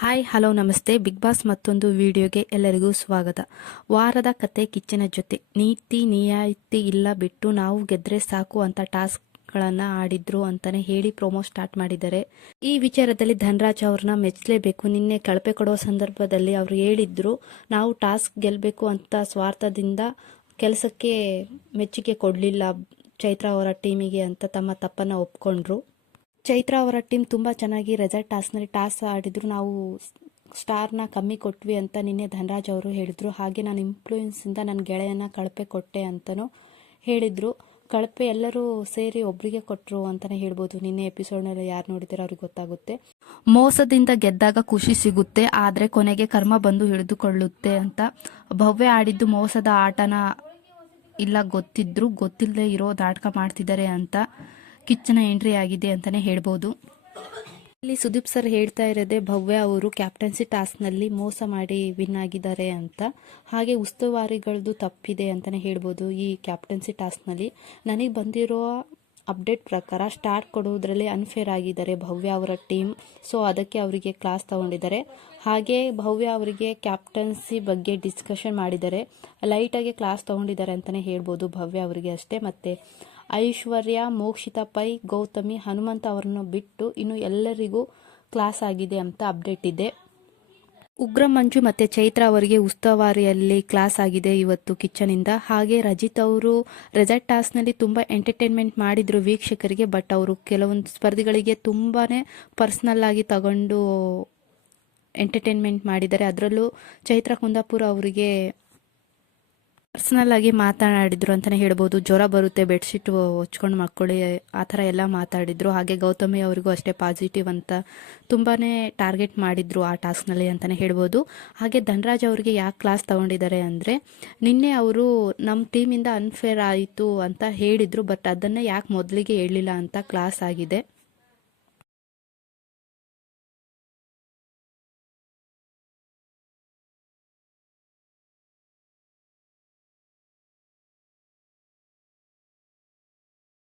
Hi hello ನಮಸ್ತೆ. Big boss ಮತ್ತೊಂದು ವಿಡಿಯೋಗೆ ಎಲ್ಲರಿಗೂ ಸ್ವಾಗತ. ವಾರದ ಕತೆ ಕಿಚ್ಚನ ಜೊತೆ. ನೀತಿ ನಿಯಾಯಿತಿ ಇಲ್ಲ ಬಿಟ್ಟು ನಾವು ಗೆದ್ರೆ ಸಾಕು ಅಂತ ಟಾಸ್ಕ್ ಗಳನ್ನ ಆಡಿದ್ರು ಅಂತಾನೆ ಹೇಳಿ ಪ್ರೊಮೋ ಸ್ಟಾರ್ಟ್ ಮಾಡಿದ್ದಾರೆ. ಈ ವಿಚಾರದಲ್ಲಿ ಧನರಾಜ್ ಅವ್ರನ್ನ ಮೆಚ್ಚಲೇಬೇಕು ನಿನ್ನೆ ಕಳಪೆ ಕೊಡೋ ಸಂದರ್ಭದಲ್ಲಿ ಅವರು ಹೇಳಿದ್ರು, ನಾವು ಟಾಸ್ಕ್ ಗೆಲ್ಲಬೇಕು ಅಂತ ಸ್ವಾರ್ಥದಿಂದ ಕೆಲಸಕ್ಕೆ ಮೆಚ್ಚುಗೆ ಕೊಡಲಿಲ್ಲ ಚೈತ್ರ ಅವರ ಟೀಮಿಗೆ ಅಂತ ತಮ್ಮ ತಪ್ಪನ್ನು ಒಪ್ಕೊಂಡ್ರು. ಚೈತ್ರ ಅವರ ಟೀಮ್ ತುಂಬ ಚೆನ್ನಾಗಿ ರೆಸಲ್ಟ್ ಟಾಸ್ನಲ್ಲಿ ಟಾಸ್ ಆಡಿದ್ರು. ನಾವು ಸ್ಟಾರ್ನ ಕಮ್ಮಿ ಕೊಟ್ವಿ ಅಂತ ನಿನ್ನೆ ಧನರಾಜ್ ಅವರು ಹೇಳಿದರು. ಹಾಗೆ ನಾನು ಇನ್ಫ್ಲೂಯೆನ್ಸಿಂದ ನನ್ನ ಗೆಳೆಯನ ಕಳಪೆ ಕೊಟ್ಟೆ ಅಂತಲೂ ಹೇಳಿದರು. ಕಳಪೆ ಎಲ್ಲರೂ ಸೇರಿ ಒಬ್ರಿಗೆ ಕೊಟ್ಟರು ಅಂತಲೇ ಹೇಳ್ಬೋದು. ನಿನ್ನೆ ಎಪಿಸೋಡ್ನಲ್ಲಿ ಯಾರು ನೋಡಿದಾರೋ ಅವ್ರಿಗೆ ಗೊತ್ತಾಗುತ್ತೆ. ಮೋಸದಿಂದ ಗೆದ್ದಾಗ ಖುಷಿ ಸಿಗುತ್ತೆ, ಆದರೆ ಕೊನೆಗೆ ಕರ್ಮ ಬಂದು ಹಿಡಿದುಕೊಳ್ಳುತ್ತೆ ಅಂತ. ಭವ್ಯ ಆಡಿದ್ದು ಮೋಸದ ಆಟನ ಇಲ್ಲ, ಗೊತ್ತಿದ್ರು, ಗೊತ್ತಿಲ್ಲದೆ ಇರೋ ನಾಟಕ ಮಾಡ್ತಿದ್ದಾರೆ ಅಂತ. ಕಿಚ್ಚನ ಎಂಟ್ರಿ ಆಗಿದೆ ಅಂತಲೇ ಹೇಳ್ಬೋದು. ಇಲ್ಲಿ ಸುದೀಪ್ ಸರ್ ಹೇಳ್ತಾ ಇರೋದೇ ಭವ್ಯ ಅವರು ಕ್ಯಾಪ್ಟನ್ಸಿ ಟಾಸ್ಕ್ನಲ್ಲಿ ಮೋಸ ಮಾಡಿ ವಿನ್ ಆಗಿದ್ದಾರೆ ಅಂತ. ಹಾಗೆ ಉಸ್ತುವಾರಿಗಳದ್ದು ತಪ್ಪಿದೆ ಅಂತಲೇ ಹೇಳ್ಬೋದು ಈ ಕ್ಯಾಪ್ಟನ್ಸಿ ಟಾಸ್ಕ್ನಲ್ಲಿ ನನಗೆ ಬಂದಿರೋ ಅಪ್ಡೇಟ್ ಪ್ರಕಾರ ಸ್ಟಾರ್ಟ್ ಕೊಡೋದ್ರಲ್ಲಿ ಅನ್ಫೇರ್ ಆಗಿದ್ದಾರೆ ಭವ್ಯ ಅವರ ಟೀಮ್ ಸೊ ಅದಕ್ಕೆ ಅವರಿಗೆ ಕ್ಲಾಸ್ ತಗೊಂಡಿದ್ದಾರೆ. ಹಾಗೆ ಭವ್ಯ ಅವರಿಗೆ ಕ್ಯಾಪ್ಟನ್ಸಿ ಬಗ್ಗೆ ಡಿಸ್ಕಷನ್ ಮಾಡಿದ್ದಾರೆ. ಲೈಟಾಗಿ ಕ್ಲಾಸ್ ತಗೊಂಡಿದ್ದಾರೆ ಅಂತಲೇ ಹೇಳ್ಬೋದು ಭವ್ಯ ಅವರಿಗೆ ಅಷ್ಟೇ. ಮತ್ತು ಐಶ್ವರ್ಯ, ಮೋಕ್ಷಿತ ಪೈ, ಗೌತಮಿ, ಹನುಮಂತ ಅವರನ್ನು ಬಿಟ್ಟು ಇನ್ನು ಎಲ್ಲರಿಗೂ ಕ್ಲಾಸ್ ಆಗಿದೆ ಅಂತ ಅಪ್ಡೇಟ್ ಇದೆ. ಉಗ್ರ ಮಂಜು ಮತ್ತು ಚೈತ್ರ ಅವರಿಗೆ ಉಸ್ತುವಾರಿಯಲ್ಲಿ ಕ್ಲಾಸ್ ಆಗಿದೆ ಇವತ್ತು ಕಿಚನಿಂದ ಹಾಗೆ ರಜಿತ್ ಅವರು ರೆಸಾರ್ಟ್ ಟಾಸ್ನಲ್ಲಿ ತುಂಬ ಎಂಟರ್ಟೈನ್ಮೆಂಟ್ ಮಾಡಿದರು ವೀಕ್ಷಕರಿಗೆ ಬಟ್ ಅವರು ಕೆಲವೊಂದು ಸ್ಪರ್ಧಿಗಳಿಗೆ ತುಂಬಾ ಪರ್ಸ್ನಲ್ ಆಗಿ ತಗೊಂಡು ಎಂಟರ್ಟೈನ್ಮೆಂಟ್ ಮಾಡಿದ್ದಾರೆ. ಅದರಲ್ಲೂ ಚೈತ್ರ ಕುಂದಾಪುರ ಅವರಿಗೆ ಪರ್ಸ್ನಲ್ ಆಗಿ ಮಾತನಾಡಿದ್ರು ಅಂತಲೇ ಹೇಳ್ಬೋದು. ಜ್ವರ ಬರುತ್ತೆ ಬೆಡ್ಶೀಟ್ ಹೊಚ್ಕೊಂಡು ಮಕ್ಕಳು ಆ ಥರ ಎಲ್ಲ ಮಾತಾಡಿದ್ರು. ಹಾಗೆ ಗೌತಮಿ ಅವರಿಗೂ ಅಷ್ಟೇ ಪಾಸಿಟಿವ್ ಅಂತ ತುಂಬಾ ಟಾರ್ಗೆಟ್ ಮಾಡಿದ್ರು ಆ ಟಾಸ್ಕ್ನಲ್ಲಿ ಅಂತಲೇ ಹೇಳ್ಬೋದು. ಹಾಗೆ ಧನರಾಜ್ ಅವರಿಗೆ ಯಾಕೆ ಕ್ಲಾಸ್ ತಗೊಂಡಿದ್ದಾರೆ ಅಂದರೆ, ನಿನ್ನೆ ಅವರು ನಮ್ಮ ಟೀಮಿಂದ ಅನ್ಫೇರ್ ಆಯಿತು ಅಂತ ಹೇಳಿದರು ಬಟ್ ಅದನ್ನು ಯಾಕೆ ಮೊದಲಿಗೆ ಹೇಳಲಿಲ್ಲ ಅಂತ ಕ್ಲಾಸ್ ಆಗಿದೆ.